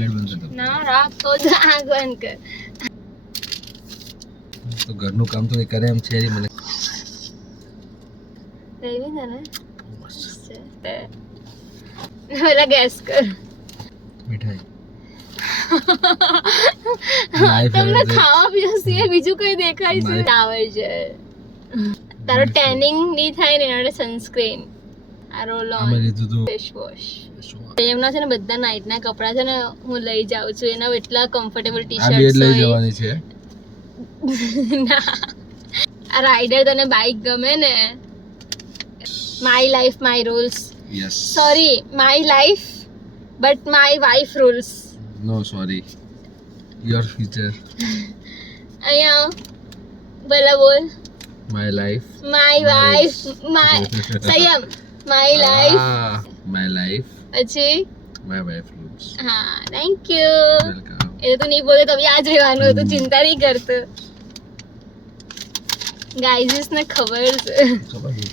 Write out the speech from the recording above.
Light બંધ કર ના રાખો તો આગ બંધ કર. તો ઘરનું કામ તો એ કરે એમ છે નહીં મને. રેવી છે ને પેલા ગેસ કર. મીઠાઈ તમને ખાવા પીવા સિવાય બીજું કઈ દેખાય છે? ટાવર છે. તારો ટેનિંગ નહીં થાય ને એટલે સનસ્ક્રીન. આ રોલ ઓન અમે લીધું તું ફેસ વોશ. એમના છે ને બધા નાઈટ ના કપડા છે ને હું લઈ જાઉં છું. એના એટલા કમ્ફર્ટેબલ ટી આ બે શર્ટ લઈ જવાની છે. ના આ રાઇડર તને બાઇક ગમે ને. My life my rules. Yes sorry my life but my wife rules. No sorry your future અહીંયા બોલા બોલ. My life my wife my સંયમ માય લાઈફ માય લાઈફ પછી માય વાઇફ રૂલ્સ. હા થેન્ક યુ. વેલકમ. એ તો નહીં બોલે તો બી યાદ રહેવાનું હતું. ચિંતા નહીં કરતો. ગાઈઝ ને ખબર છે. ખબર છે.